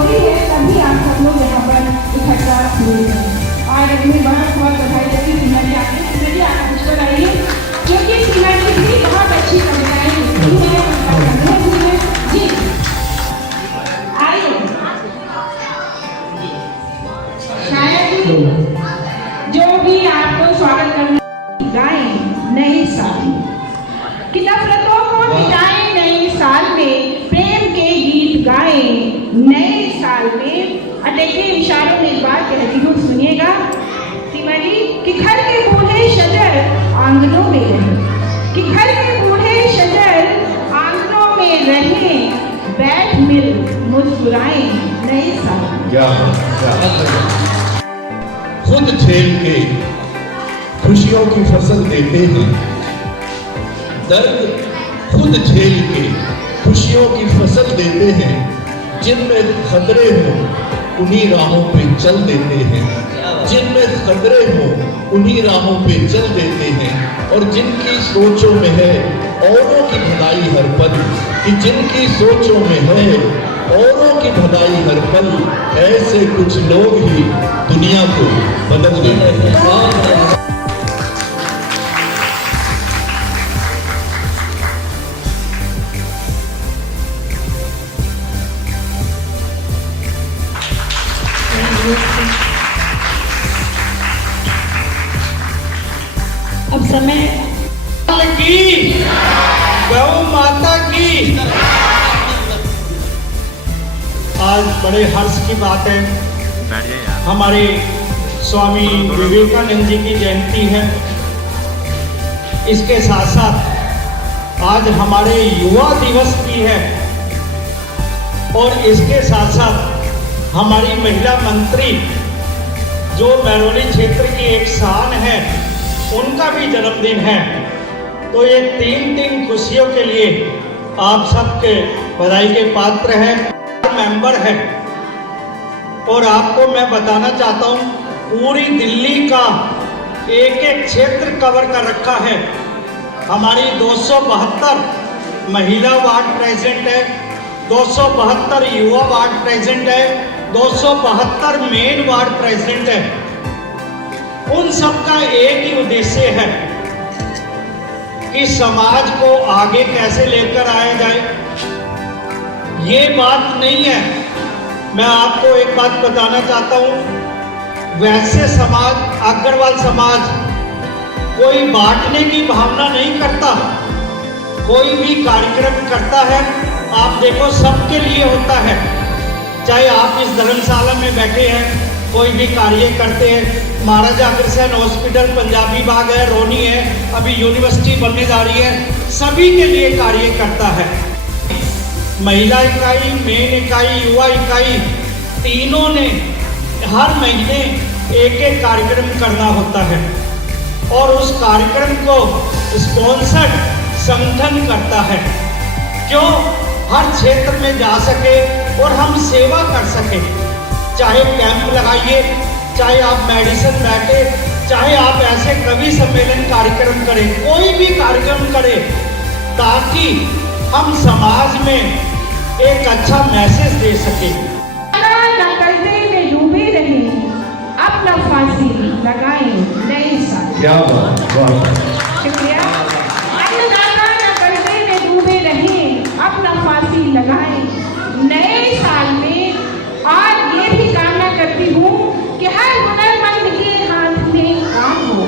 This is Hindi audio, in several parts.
जरूरी है, तभी आप सब लोग यहाँ पर इकट्ठा हुए हैं। और अपनी बहुत बहुत बधाई देती सीमा जी आपने। सीमा जी आप कुछ पर आइए, क्योंकि सीमा जी भी बहुत अच्छी कविताएं लिखती है, उनका संग्रह भी है जी। आइए, शायद जो भी आपको स्वागत करना गाएं नए साल की नफरतों को मिटाएं, नए साल में प्रेम के गीत गाएं, नए साल में अटके इशारों में एक बात कहती हूँ, सुनिएगा सीमा जी, कि घर के बूढ़े शजर आंगनों में रहे, कि घर के बूढ़े शजर आंगनों में रहे, बैठ मिल मुस्कुराएं नए साल। खुद झेल के खुशियों की फसल देते हैं, दर्द खुद झेल के खुशियों की फसल देते हैं, जिनमें खतरे हो उन्हीं राहों पे चल देते हैं, जिनमें खतरे हो उन्हीं राहों पे चल देते हैं, और जिनकी सोचों में है औरों की भलाई हर पल, कि जिनकी सोचों में है औरों की भलाई हर पल, ऐसे कुछ लोग ही दुनिया को बदल देते हैं। अब समय की गौ माता की। आज बड़े हर्ष की बात है, हमारे स्वामी विवेकानंद जी की जयंती है। इसके साथ साथ आज हमारे युवा दिवस भी है, और इसके साथ साथ हमारी महिला मंत्री जो बैरोली क्षेत्र की एक शान है, उनका भी जन्मदिन है। तो ये तीन खुशियों के लिए आप सबके बधाई के पात्र हैं, मेंबर है। और आपको मैं बताना चाहता हूँ, पूरी दिल्ली का एक क्षेत्र कवर कर रखा है। हमारी 272 महिला वार्ड प्रेजेंट है, 272 युवा वार्ड प्रेजेंट है, 272 मेन वार्ड प्रेजेंट है। उन सबका एक ही उद्देश्य है कि समाज को आगे कैसे लेकर आया जाए। ये बात नहीं है, मैं आपको एक बात बताना चाहता हूँ, वैसे समाज, अग्रवाल समाज कोई बांटने की भावना नहीं करता। कोई भी कार्यक्रम करता है, आप देखो सबके लिए होता है। चाहे आप इस धर्मशाला में बैठे हैं, कोई भी कार्य करते हैं, महाराजा अग्रसेन हॉस्पिटल, पंजाबी बाग है, रोनी है, अभी यूनिवर्सिटी बनने जा रही है, सभी के लिए कार्य करता है। महिला इकाई, मेन इकाई, युवा इकाई, तीनों ने हर महीने एक एक कार्यक्रम करना होता है, और उस कार्यक्रम को स्पॉन्सर्ड संगठन करता है, क्यों? हर क्षेत्र में जा सके और हम सेवा कर सके। चाहे कैंप लगाइए, चाहे आप मेडिसिन बैठे, चाहे आप ऐसे कवि सम्मेलन कार्यक्रम करें, कोई भी कार्यक्रम करें, ताकि हम समाज में एक अच्छा मैसेज दे सके। कर्जे में डूबे रहे, अपना फांसी लगाएं नए साल। क्या बात, शुक्रिया। अन्नदाता न कर्जे में डूबे रहे, अपना फांसी लगाएं नए साल में। और ये भी कामना करती हूँ कि हर हुनरमंद के हाथ में काम हो,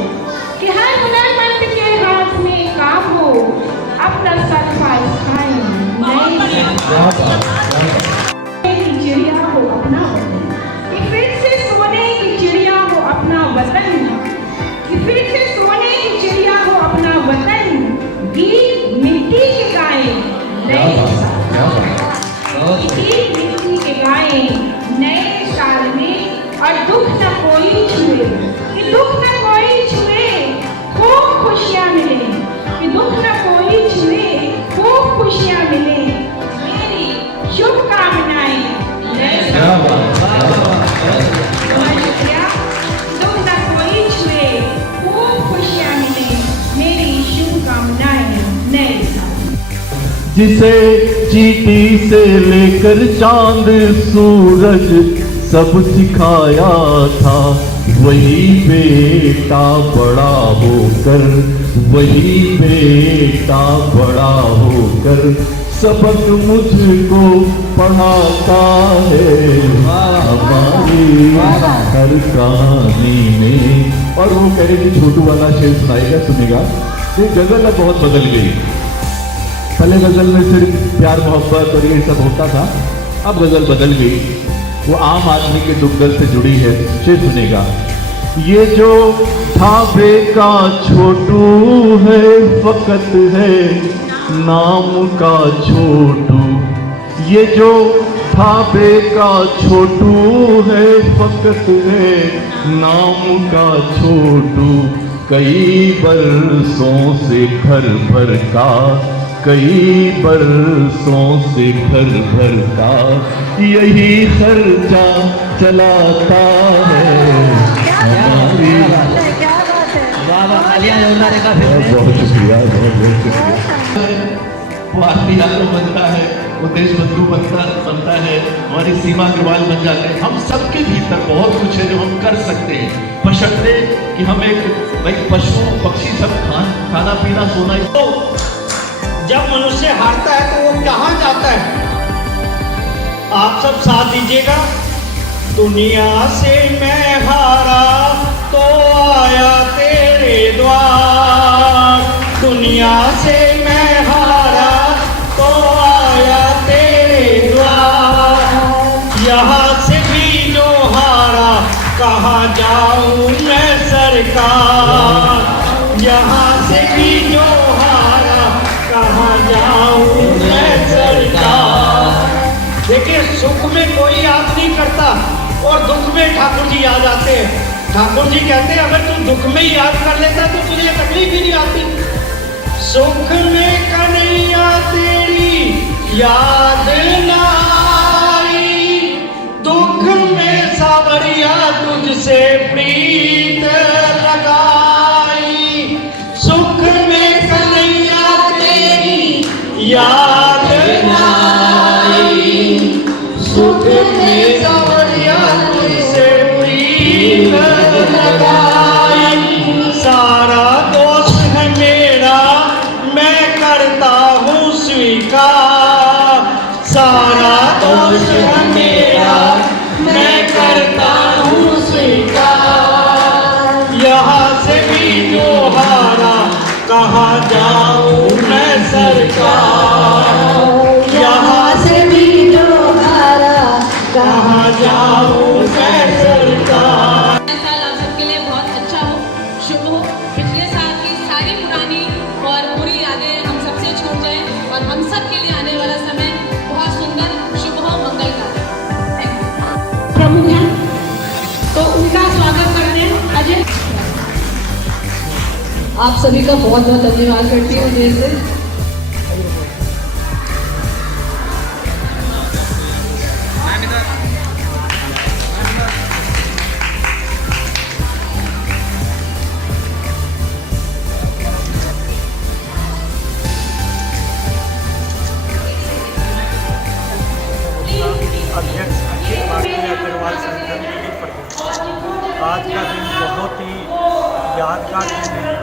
कि हर हुनरमंद के हाथ में काम हो, अपना सरफराज खाएं नए साल। चिड़िया हो अपना वतन, कि फिर से सोने की चिड़िया हो अपना वतन, कि फिर से सोने की चिड़िया हो अपना वतन, गीत मिट्टी के गाएं नए साल, गीत मिट्टी के गाएं नए साल में। और दुख न कोई छुए, कि दुख न कोई छुए, खूब खुशियां मिले, कि दुख न कोई छुए, खूब खुशियां मिले, मेरी शुभकामनाएं नए साल। दुख न कोई छुए, खूब खुशियां मिले, मेरी शुभकामनाएं नए साल। जिसे चींटी से लेकर चांद सूरज सब सिखाया था। वही बेटा बड़ा होकर, वही बेटा बड़ा होकर सबक मुझको पढ़ाता है हमारी हर कहानी में। और वो कह रहे कि छोटू वाला शेर सुनाएगा, सुनेगा। ये गजल अब बहुत बदल गई। पहले गजल में सिर्फ प्यार मोहब्बत और ये सब होता था, अब गजल बदल गई। वो आम आदमी के दुख दर्द से जुड़ी है। शेर सुनेगा। ये जो ढाबे का छोटू है फकत है नाम का छोटू। ये जो ढाबे का छोटू है फकत है नाम का छोटू। कई बरसों से घर भर का, कई बरसों से घर भर का यही खर्चा चलाता है हमारी। बहुत शुक्रिया, बहुत बहुत शुक्रिया। वो आर्मी आलू बनता है, वो देशबंधु बनता है, हमारी सीमा अग्रवाल बन जाते हैं। हम सबके भीतर बहुत कुछ है जो हम कर सकते हैं, बशर्ते कि हम एक पशु पक्षी सब खाना पीना सोना। तो जब मनुष्य हारता है तो वो कहाँ जाता है? आप सब साथ दीजिएगा। दुनिया से मैं हारा तो आया तेरे द्वार। दुनिया से मैं हारा तो आया तेरे द्वार। यहाँ से भी जो हारा कहाँ जाऊँ मैं सरकार। यहाँ से भी जो हारा कहाँ जाऊँ मैं सरकार। देखिए, सुख में कोई याद नहीं करता और दुख में ठाकुर जी याद आते हैं। ठाकुर जी कहते हैं अगर तू दुख में याद कर लेता तो तुझे तकलीफ ही नहीं आती। सुख में कन्हैया तेरी याद ना आई, दुख में सावरिया तुझसे प्रीत लगाई। सुख में कन्हैया तेरी याद ना आई, सुख में सावरिया तुझसे प्रीत लगाई। सारा दोष है मेरा मैं करता हूँ स्वीकार। सारा दोष है मेरा मैं करता हूँ स्वीकार। यहाँ से भी जो हारा कहाँ जाऊँ मैं सरकार। यहाँ से भी जो हारा कहाँ जाऊँ मैं सरकार। साल आप सबके लिए बहुत अच्छा हो, शुभ हो। पिछले साल की सारी पुरानी और बुरी यादें हम सबसे छूट जाए और हम सब के लिए आने वाला समय बहुत सुंदर, शुभ हो, मंगलकारी। प्रमुख हैं तो उनका स्वागत करते हैं। अजय, आप सभी का बहुत बहुत धन्यवाद करती हूँ दिल से। अध्यक्ष अखिल भारतीय अग्रवाल संगठन दिल्ली प्रदेश। आज का दिन बहुत ही यादगार दिन है।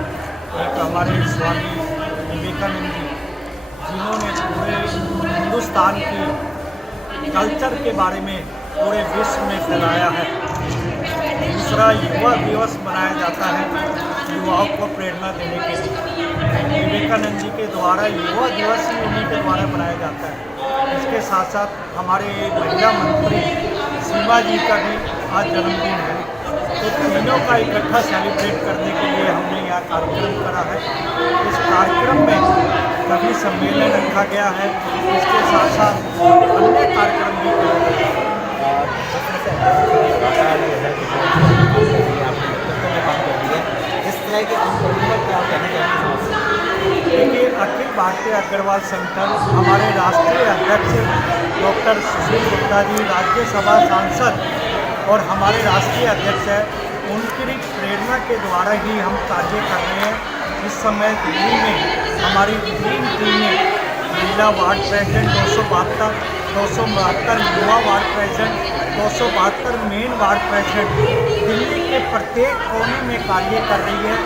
एक हमारे स्वामी विवेकानंद जी, जिन्होंने पूरे हिंदुस्तान की कल्चर के बारे में पूरे विश्व में फैलाया है। दूसरा युवा दिवस मनाया जाता है युवाओं को प्रेरणा देने के लिए। विवेकानंद जी के द्वारा युवा दिवस ही उन्हीं के द्वारा मनाया जाता है। इसके साथ साथ हमारे महिला मंत्री सीमा जी का भी आज जन्मदिन है। तो तीनों का इकट्ठा सेलिब्रेट करने के लिए हमने यहाँ कार्यक्रम करा है। इस कार्यक्रम में कवि सम्मेलन रखा गया है, इसके साथ साथ अन्य कार्यक्रम भी किए गए हैं। देखिए, अखिल भारतीय अग्रवाल संगठन, हमारे राष्ट्रीय अध्यक्ष डॉक्टर सुशील गुप्ता जी राज्यसभा सांसद और हमारे राष्ट्रीय अध्यक्ष हैं, उनकी प्रेरणा के द्वारा ही हम कार्य कर रहे हैं। इस समय दिल्ली में हमारी 3 टीमें महिला वार्ड प्रेसिडेंट 272 युवा ward president 272 main ward president Delhi के प्रत्येक कोने में कार्य कर रही है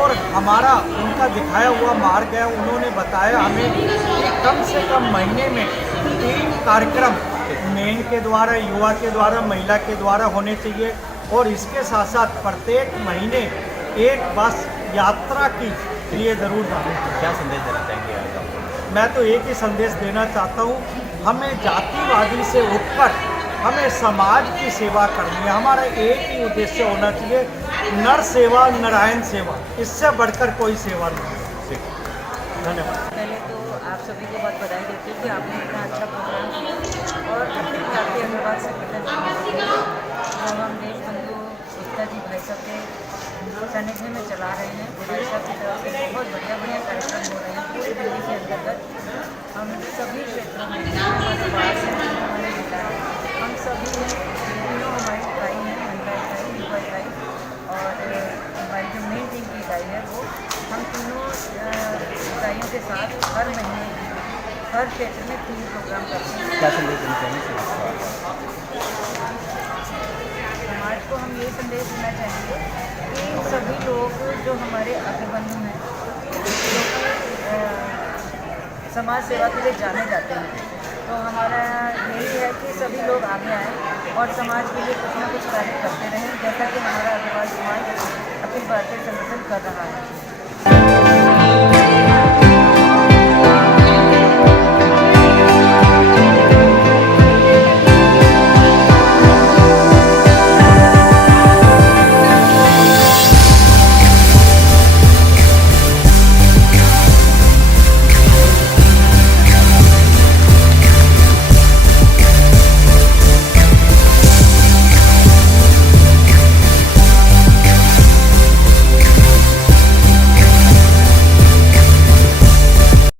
और हमारा उनका दिखाया हुआ मार्ग है। उन्होंने बताया हमें कि कम से कम महीने में 3 कार्यक्रम मेन के द्वारा, युवा के द्वारा, महिला के द्वारा होने चाहिए और इसके साथ साथ प्रत्येक महीने एक बस यात्रा की लिए ज़रूर जाने। क्या संदेश देना चाहेंगे आप? मैं तो एक ही संदेश देना चाहता हूँ, हमें जातिवादी से उठकर हमें समाज की सेवा करनी है। हमारा एक ही उद्देश्य होना चाहिए, नर सेवा नारायण सेवा, इससे बढ़कर कोई सेवा नहीं। धन्यवाद। पहले तो आप सभी को बहुत बधाई देती हूँ कि आपने इतना अच्छा प्रोग्राम किया और अखिल भारतीय अग्रवाल संगठन जो हम देश बंधु एकता जी भाई साहब के सानिध्य में चला रहे हैं, भाई साहब की तरफ से बहुत बढ़िया कार्यक्रम हो रहे हैं पूरी दिल्ली के अंतर्गत। हम सभी क्षेत्रों में हमारे जिला है, हम सभी हैं, तीनों हमारी इकाई हैं, महिला इकाई, युवा इकाई और हमारी जो मेन टीम की इकाई है वो, हम तीनों इकाइयों के साथ हर महीने हर क्षेत्र में 3 प्रोग्राम करते हैं। क्या संदेश देना चाहेंगे? समाज को हम ये संदेश देना चाहेंगे कि सभी लोग जो हमारे अभिबंधु हैं, जो समाज सेवा के लिए जाने जाते हैं, तो हमारा यही है कि सभी लोग आगे आएँ और समाज के लिए कुछ ना कुछ कार्य करते रहें, जैसा कि हमारा अग्रवाल समाज अखिल भारतीय संगठन कर रहा है।